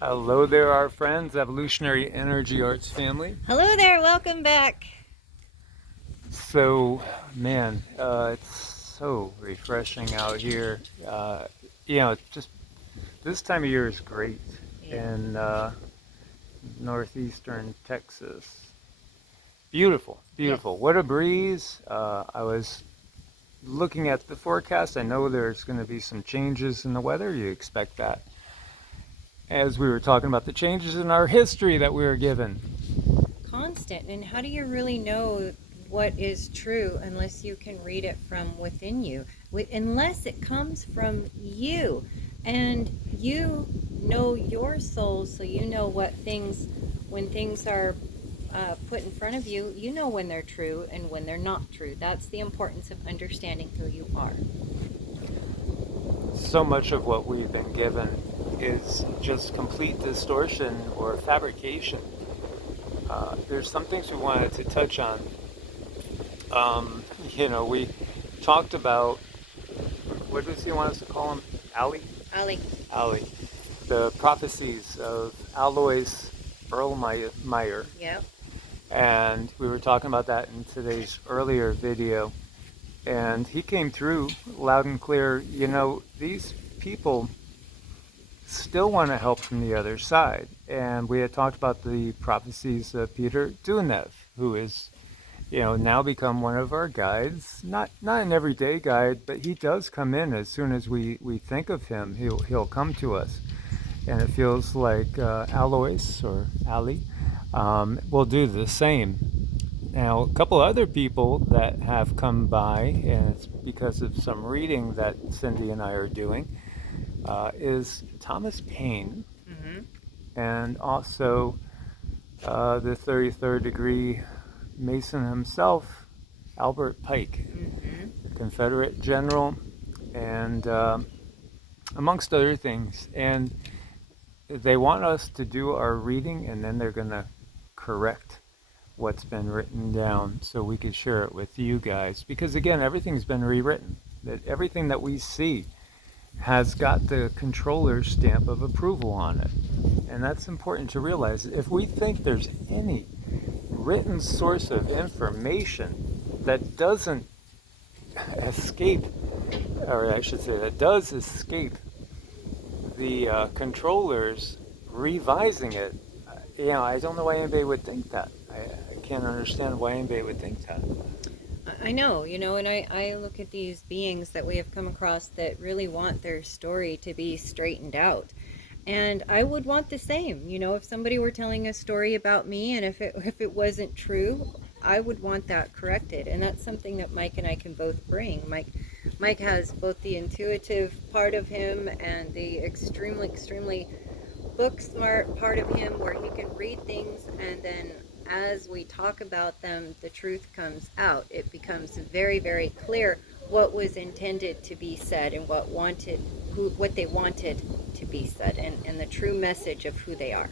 Hello there, our friends, Evolutionary Energy Arts family. Hello there, welcome back. So, man, it's so refreshing out here. Just this time of year is great Yeah. in northeastern Texas. Beautiful, Yes. beautiful. What a breeze. I was looking at the forecast. I know there's going to be some changes in the weather. You expect that. As we were talking about the changes in our history that we were given. Constant. And how do you really know what is true unless you can read it from within you? Unless it comes from you. And you know your soul, so you know when things are put in front of you, you know when they're true and when they're not true. That's the importance of understanding who you are. So much of what we've been given is just complete distortion or fabrication. There's some things we wanted to touch on. We talked about, what does he want us to call him? Ali? Ali. Ali. The prophecies of Alois Irlmaier. Yep. And we were talking about that in today's earlier video. And he came through loud and clear. These people still want to help from the other side. And we had talked about the prophecies of Peter Dunev, who is, now become one of our guides. Not an everyday guide, but he does come in as soon as we think of him. He'll come to us. And it feels like Alois or Ali will do the same. Now, a couple other people that have come by, and it's because of some reading that Cindy and I are doing, is Thomas Paine, Mm-hmm. and also the 33rd degree Mason himself, Albert Pike, Mm-hmm. Confederate general, and amongst other things. And they want us to do our reading, and then they're going to correct what's been written down so we could share it with you guys. Because again, everything's been rewritten. That everything that we see has got the controller's stamp of approval on it. And that's important to realize. If we think there's any written source of information that doesn't escape, or I should say, that does escape the controllers revising it, I don't know why anybody would think that. I can't understand why anybody would think that. I know, and I look at these beings that we have come across that really want their story to be straightened out. And I would want the same, if somebody were telling a story about me and if it wasn't true, I would want that corrected. And that's something that Mike and I can both bring. Mike has both the intuitive part of him and the extremely book smart part of him where he can read things, and then as we talk about them, the truth comes out. It becomes very clear what was intended to be said and what they wanted to be said, and the true message of who they are.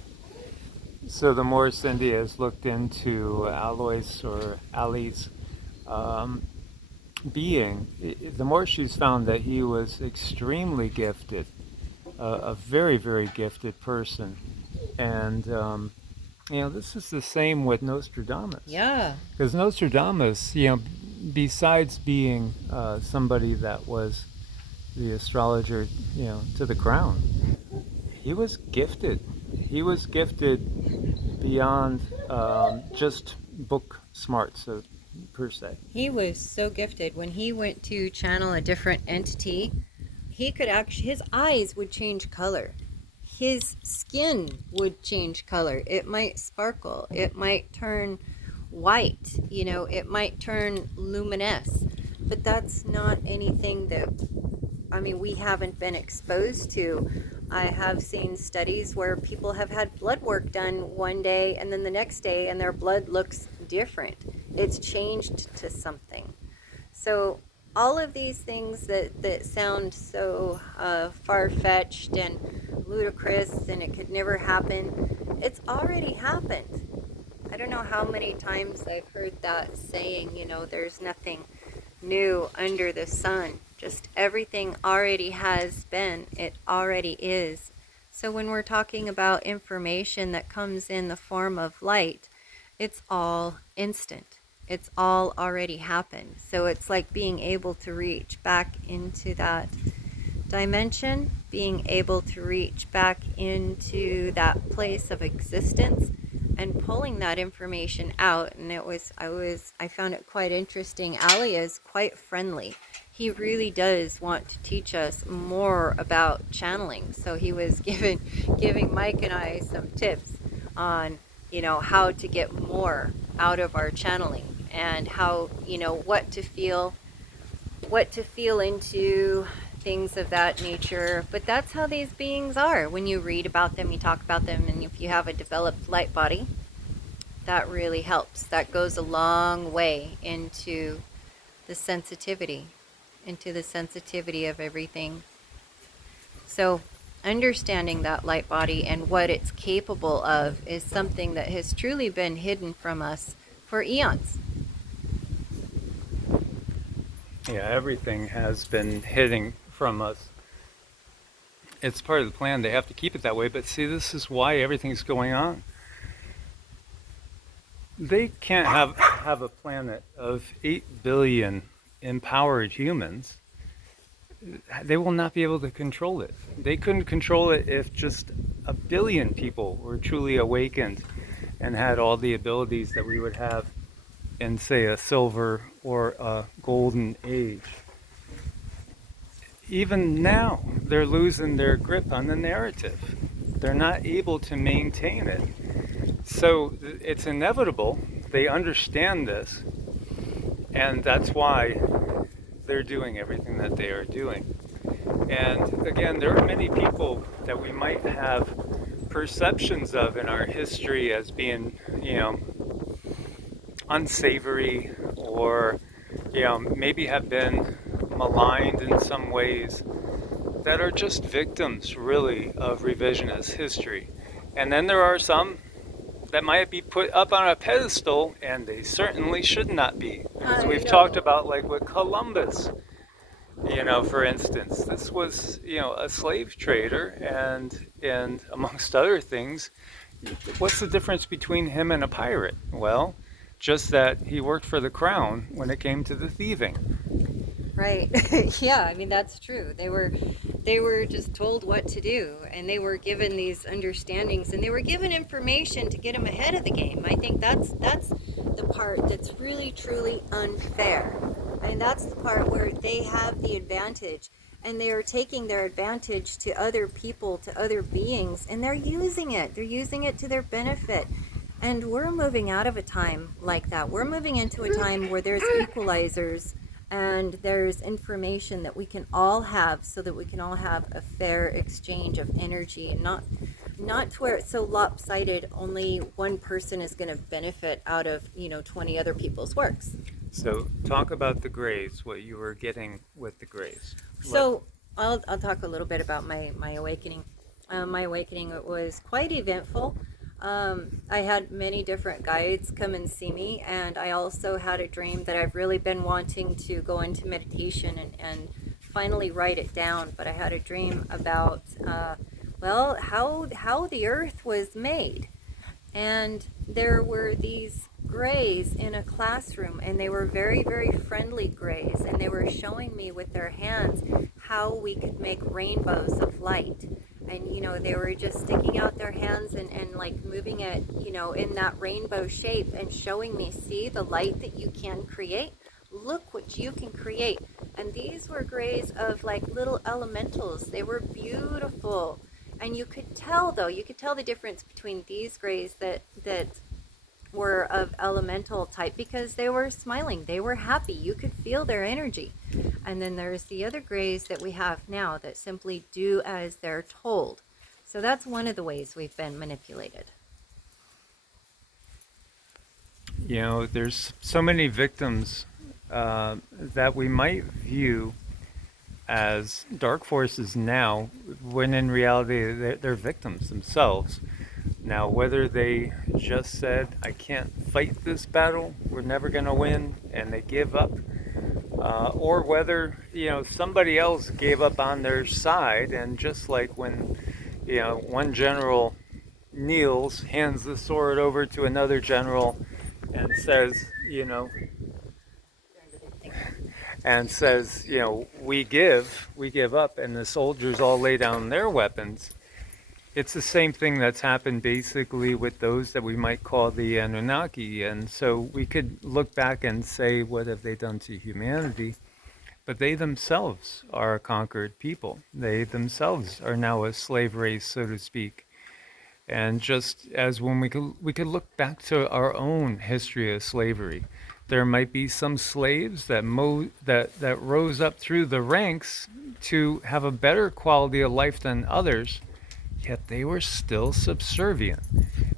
So the more Cindy has looked into Alois or Ali's um, being, the more she's found that he was extremely gifted, a very gifted person. And this is the same with Nostradamus. Yeah. Because Nostradamus, besides being somebody that was the astrologer, to the crown, he was gifted. He was gifted beyond just book smarts, per se. He was so gifted. When he went to channel a different entity, he could actually, his eyes would change color. His skin would change color. It might sparkle. It might turn white. It might turn luminesce. But that's not anything that, we haven't been exposed to. I have seen studies where people have had blood work done one day and then the next day and their blood looks different. It's changed to something. So all of these things that sound so far-fetched and ludicrous and it could never happen, it's already happened. I don't know how many times I've heard that saying, there's nothing new under the sun. Just everything already has been. It already is. So when we're talking about information that comes in the form of light, it's all instant. It's all already happened. So it's like being able to reach back into that dimension, being able to reach back into that place of existence and pulling that information out. And I found it quite interesting. Ali is quite friendly. He really does want to teach us more about channeling. So he was giving Mike and I some tips on, how to get more out of our channeling, and how, what to feel into, things of that nature. But that's how these beings are. When you read about them, you talk about them, and if you have a developed light body, that really helps. That goes a long way into the sensitivity, of everything. So understanding that light body and what it's capable of is something that has truly been hidden from us for eons. Yeah, everything has been hidden from us. It's part of the plan. They have to keep it that way. But see, this is why everything's going on. They can't have a planet of 8 billion empowered humans. They will not be able to control it. They couldn't control it if just a billion people were truly awakened and had all the abilities that we would have in, say, a silver or a golden age. Even now, they're losing their grip on the narrative. They're not able to maintain it. So it's inevitable. They understand this, and that's why they're doing everything that they are doing. And again, there are many people that we might have perceptions of in our history as being, unsavory, or, maybe have been maligned in some ways, that are just victims, really, of revisionist history. And then there are some that might be put up on a pedestal, and they certainly should not be. As we've talked about, like with Columbus, for instance, this was, a slave trader, and amongst other things, what's the difference between him and a pirate? Well, just that he worked for the crown when it came to the thieving. Right. Yeah, I mean, that's true. They were just told what to do, and they were given these understandings, and they were given information to get them ahead of the game. I think that's the part that's really truly unfair. And that's the part where they have the advantage, and they are taking their advantage to other people, to other beings, and they're using it. They're using it to their benefit. And we're moving out of a time like that. We're moving into a time where there's equalizers, and there's information that we can all have, so that we can all have a fair exchange of energy, and not to where it's so lopsided, only one person is going to benefit out of 20 other people's works. So talk about the grays, what you were getting with the grays. So I'll talk a little bit about my awakening. My awakening, it was quite eventful. I had many different guides come and see me, and I also had a dream that I've really been wanting to go into meditation and finally write it down. But I had a dream about, how the earth was made. And there were these grays in a classroom, and they were very, very friendly grays, and they were showing me with their hands how we could make rainbows of light. And they were just sticking out their hands and like moving it in that rainbow shape, and showing me, see the light that you can create, look what you can create. And these were grays of like little elementals. They were beautiful. And you could tell the difference between these grays that were of elemental type, because they were smiling, they were happy, you could feel their energy. And then there's the other grays that we have now that simply do as they're told. So that's one of the ways we've been manipulated. There's so many victims that we might view as dark forces now, when in reality they're victims themselves. Now, whether they just said, I can't fight this battle, we're never going to win, and they give up, or whether, somebody else gave up on their side, and just like when, one general kneels, hands the sword over to another general, and says, we give up, and the soldiers all lay down their weapons. It's the same thing that's happened basically with those that we might call the Anunnaki. And so we could look back and say, what have they done to humanity? But they themselves are a conquered people. They themselves are now a slave race, so to speak. And just as when we could look back to our own history of slavery, there might be some slaves that rose up through the ranks to have a better quality of life than others, yet they were still subservient.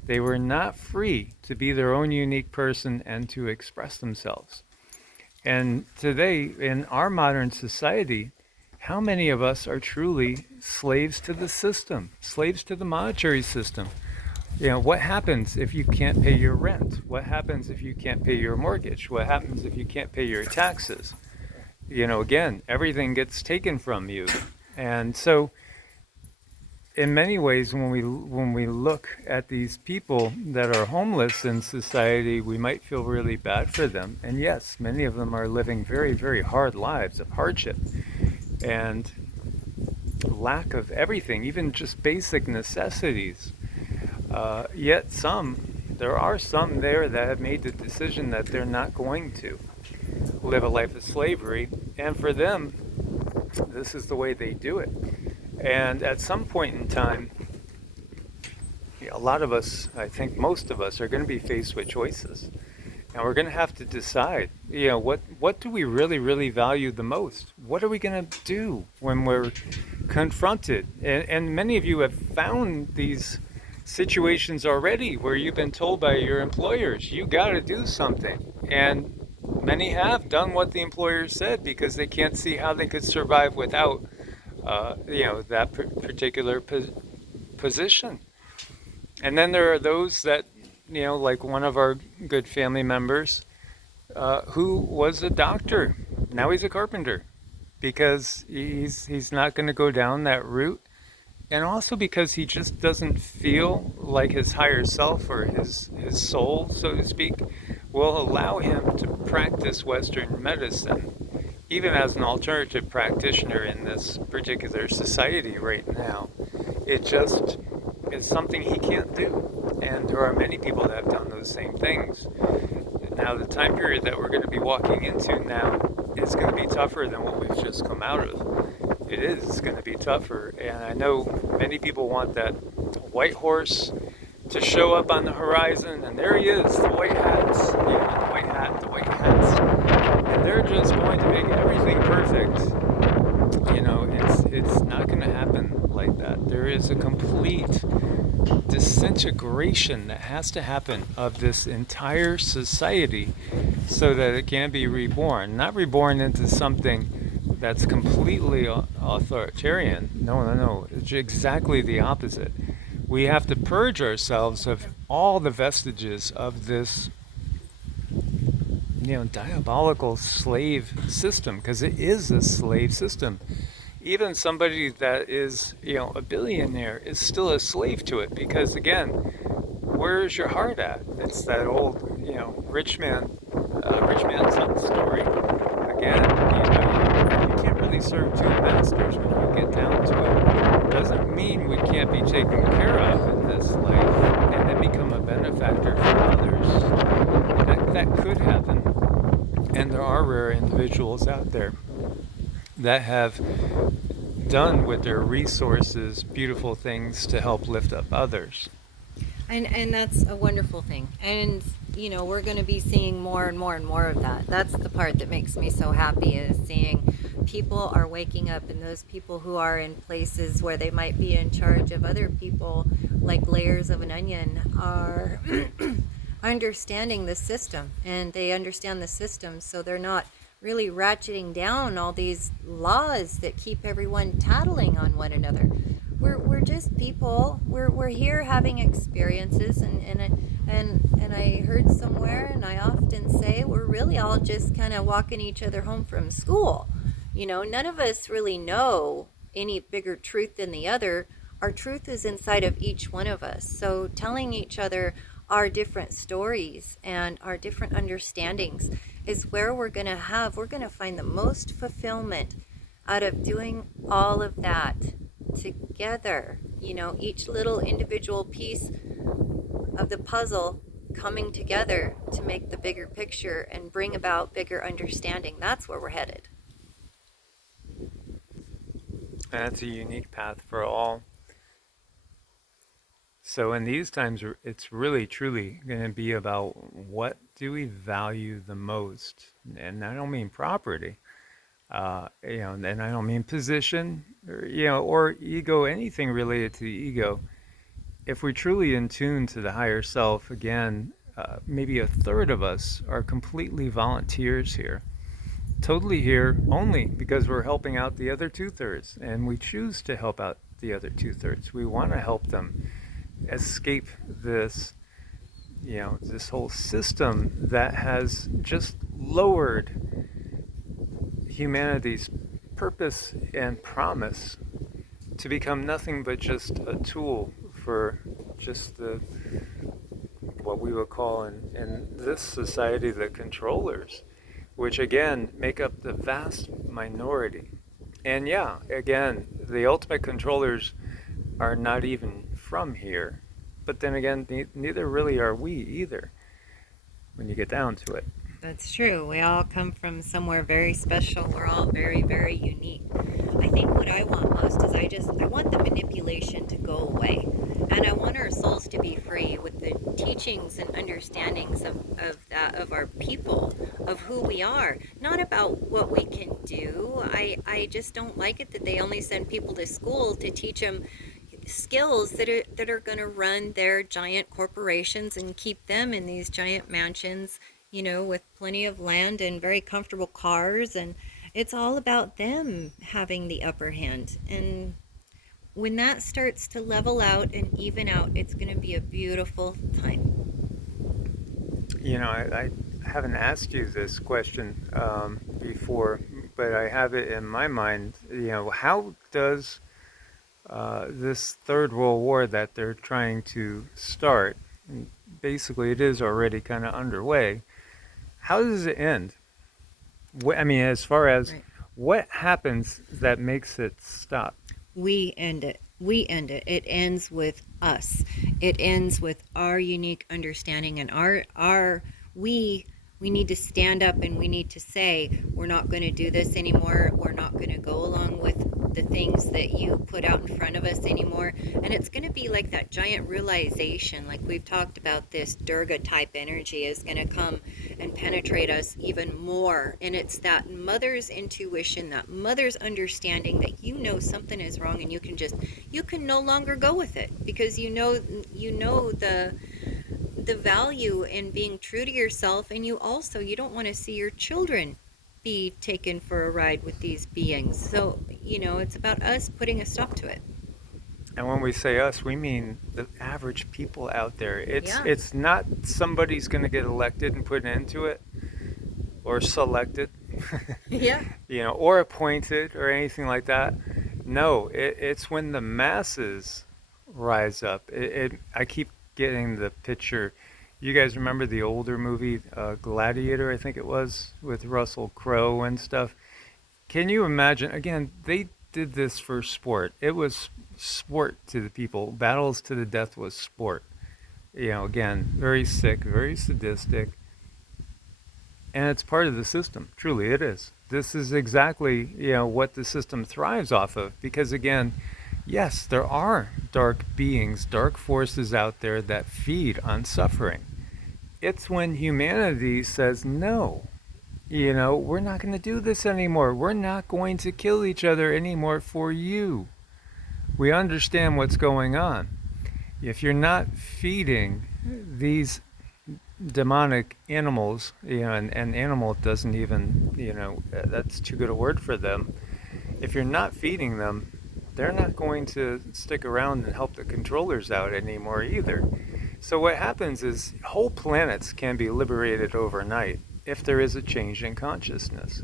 They were not free to be their own unique person and to express themselves. And today, in our modern society, how many of us are truly slaves to the system, slaves to the monetary system? What happens if you can't pay your rent? What happens if you can't pay your mortgage? What happens if you can't pay your taxes? Again, everything gets taken from you. And so, in many ways, when we look at these people that are homeless in society, we might feel really bad for them. And yes, many of them are living very, very hard lives of hardship and lack of everything, even just basic necessities. Yet there are some there that have made the decision that they're not going to live a life of slavery. And for them, this is the way they do it. And at some point in time, a lot of us, I think most of us, are going to be faced with choices. And we're going to have to decide, what do we really, really value the most? What are we going to do when we're confronted? And many of you have found these situations already where you've been told by your employers, you got to do something. And many have done what the employer said because they can't see how they could survive without that particular position. And then there are those that, like one of our good family members who was a doctor. Now he's a carpenter because he's not going to go down that route. And also because he just doesn't feel like his higher self or his soul, so to speak, will allow him to practice Western medicine, even as an alternative practitioner in this particular society right now. It just is something he can't do. And there are many people that have done those same things. Now, the time period that we're going to be walking into now is going to be tougher than what we've just come out of. It is going to be tougher. And I know many people want that white horse to show up on the horizon, and there he is, the white hats, the white hat, the white hats. And they're just going to make everything perfect. It's not going to happen like that. There is a complete disintegration that has to happen of this entire society so that it can be reborn. Not reborn into something that's completely authoritarian. No. It's exactly the opposite. We have to purge ourselves of all the vestiges of this diabolical slave system, because it is a slave system. Even somebody that is, a billionaire is still a slave to it, because again, where's your heart at? It's that old, rich man's son story. Again, you can't really serve two masters when you get down to it. Doesn't mean we can't be taken care of in this life and then become a benefactor for others. That could happen. And there are rare individuals out there that have done with their resources beautiful things to help lift up others. And that's a wonderful thing. And, we're going to be seeing more and more and more of that. That's the part that makes me so happy, is seeing people are waking up, and those people who are in places where they might be in charge of other people, like layers of an onion, are understanding the system. And they understand the system, so they're not really ratcheting down all these laws that keep everyone tattling on one another. We're just people. We're here having experiences, and I heard somewhere, and I often say, we're really all just kind of walking each other home from school. None of us really know any bigger truth than the other. Our truth is inside of each one of us. So telling each other our different stories and our different understandings is where we're going to find the most fulfillment out of doing all of that together. Each little individual piece of the puzzle coming together to make the bigger picture and bring about bigger understanding. That's where we're headed. That's a unique path for all. So in these times, it's really truly going to be about what do we value the most, and I don't mean property, and I don't mean position, or ego, anything related to the ego. If we're truly in tune to the higher self, again, maybe a third of us are completely volunteers here, totally here only because we're helping out the other 2/3, and we choose to help out the other 2/3. We want to help them escape this, this whole system that has just lowered humanity's purpose and promise to become nothing but just a tool for just the what we would call in this society the controllers, which again make up the vast minority. And yeah, again, the ultimate controllers are not even from here. But then again, neither really are we either when you get down to it. That's true. We all come from somewhere very special. We're all very, very unique. I think what I want most is I want the manipulation to go away. And I want our souls to be free with the teachings and understandings of our people, of who we are. Not about what we can do. I just don't like it that they only send people to school to teach them skills that are going to run their giant corporations and keep them in these giant mansions, with plenty of land and very comfortable cars, and it's all about them having the upper hand. And when that starts to level out and even out, it's going to be a beautiful time. I haven't asked you this question before, but I have it in my mind. How does this third world war that they're trying to start, and basically it is already kind of underway, how does it end? As far as Right. what happens that makes it stop? We end it. It ends with us. It ends with our unique understanding and we need to stand up and we need to say, we're not going to do this anymore. We're not going to go along with the things that you put out in front of us anymore. And it's going to be like that giant realization, like we've talked about, this Durga type energy is going to come and penetrate us even more. And it's that mother's intuition, that mother's understanding that something is wrong, and you can no longer go with it because you know the value in being true to yourself, and you don't want to see your children be taken for a ride with these beings. So it's about us putting a stop to it. And when we say us, we mean the average people out there. Yeah. It's not somebody's going to get elected and put into it, or selected, Yeah. or appointed or anything like that. No, it's when the masses rise up. I keep getting the picture. You guys remember the older movie Gladiator, I think it was, with Russell Crowe and stuff? Can you imagine? Again, they did this for sport. It was sport to the people. Battles to the death was sport. Again, very sick, very sadistic. And it's part of the system. Truly, it is. This is exactly, what the system thrives off of. Because again, yes, there are dark beings, dark forces out there that feed on suffering. It's when humanity says, no, we're not going to do this anymore. We're not going to kill each other anymore for you. We understand what's going on. If you're not feeding these demonic animals, and animal doesn't even, that's too good a word for them. If you're not feeding them, they're not going to stick around and help the controllers out anymore either. So what happens is whole planets can be liberated overnight if there is a change in consciousness.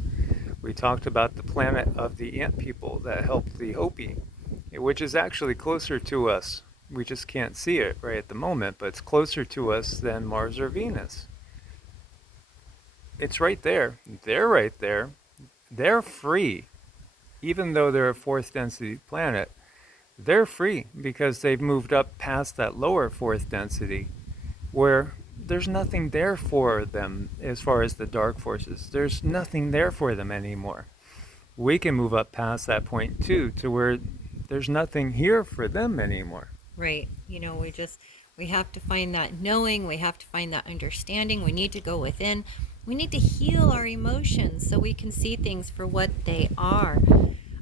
We talked about the planet of the ant people that helped the Hopi. which is actually closer to us. We just can't see it right at the moment, but it's closer to us than Mars or Venus. It's right there. They're right there. They're free. Even though they're a fourth density planet, they're free because they've moved up past that lower fourth density where there's nothing there for them as far as the dark forces. There's nothing there for them anymore. We can move up past that point too to where there's nothing here for them anymore. Right. We have to find that knowing, we have to find that understanding. We need to go within. We need to heal our emotions so we can see things for what they are.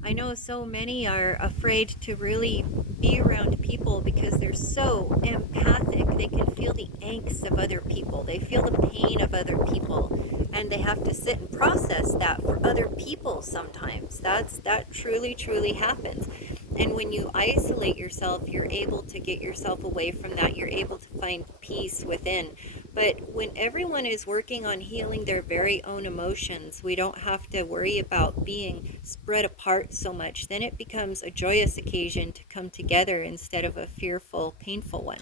I know so many are afraid to really be around people because they're so empathic. They can feel the angst of other people. They feel the pain of other people. And they have to sit and process that for other people sometimes. That truly, truly happens. And when you isolate yourself, you're able to get yourself away from that. You're able to find peace within. But when everyone is working on healing their very own emotions, we don't have to worry about being spread apart so much. Then it becomes a joyous occasion to come together instead of a fearful, painful one.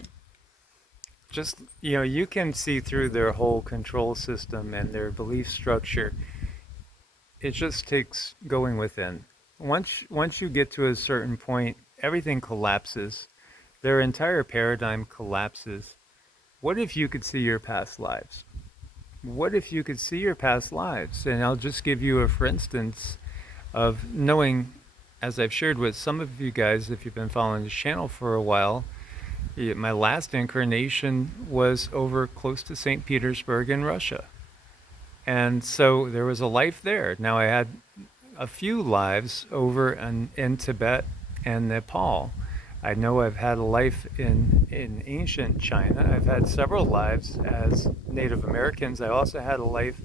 Just, you can see through their whole control system and their belief structure. It just takes going within. Once you get to a certain point, everything collapses. Their entire paradigm collapses. What if you could see your past lives? What if you could see your past lives? And I'll just give you a for instance of knowing, as I've shared with some of you guys, if you've been following the channel for a while, my last incarnation was over close to St. Petersburg in Russia. And so there was a life there. Now I had a few lives over in Tibet and Nepal. I know I've had a life in ancient China. I've had several lives as Native Americans. I also had a life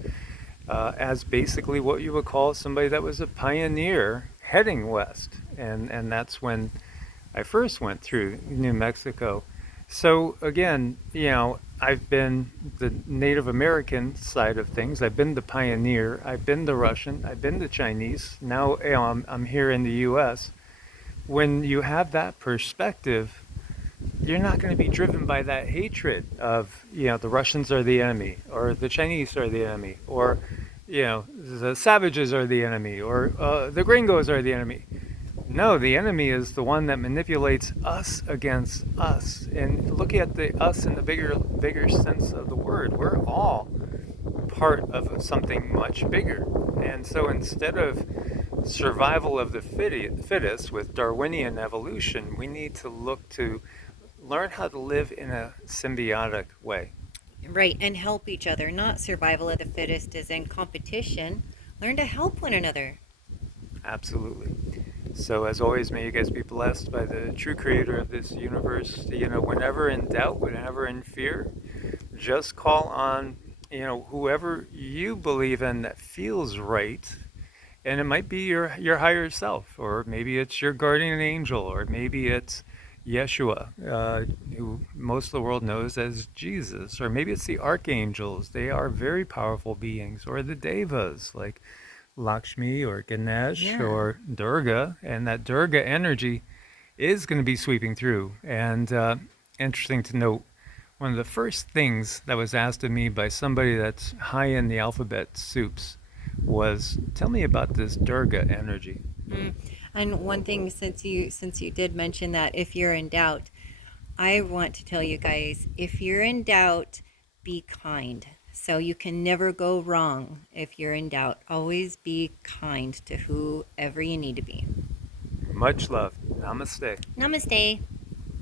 as basically what you would call somebody that was a pioneer heading west. And that's when I first went through New Mexico. So again, I've been the Native American side of things. I've been the pioneer. I've been the Russian. I've been the Chinese. Now I'm here in the U.S. When you have that perspective, you're not going to be driven by that hatred of, the Russians are the enemy, or the Chinese are the enemy, or, the savages are the enemy, or the gringos are the enemy. No, the enemy is the one that manipulates us against us. And look at the us in the bigger sense of the word. We're all part of something much bigger. And so instead of survival of the fittest with Darwinian evolution, we need to look to learn how to live in a symbiotic way. Right, and help each other, not survival of the fittest as in competition. Learn to help one another. Absolutely. So as always, may you guys be blessed by the true creator of this universe. Whenever in doubt, whenever in fear, just call on, whoever you believe in that feels right. And it might be your higher self, or maybe it's your guardian angel, or maybe it's Yeshua, who most of the world knows as Jesus, or maybe it's the archangels. They are very powerful beings, or the devas, like Lakshmi or Ganesh or Durga, and that Durga energy is going to be sweeping through. And interesting to note, one of the first things that was asked of me by somebody that's high in the alphabet soups was, tell me about this Durga energy. And one thing, since you did mention that, if you're in doubt, I want to tell you guys, if you're in doubt, be kind. So you can never go wrong if you're in doubt. Always be kind to whoever you need to be. Much love. Namaste. Namaste.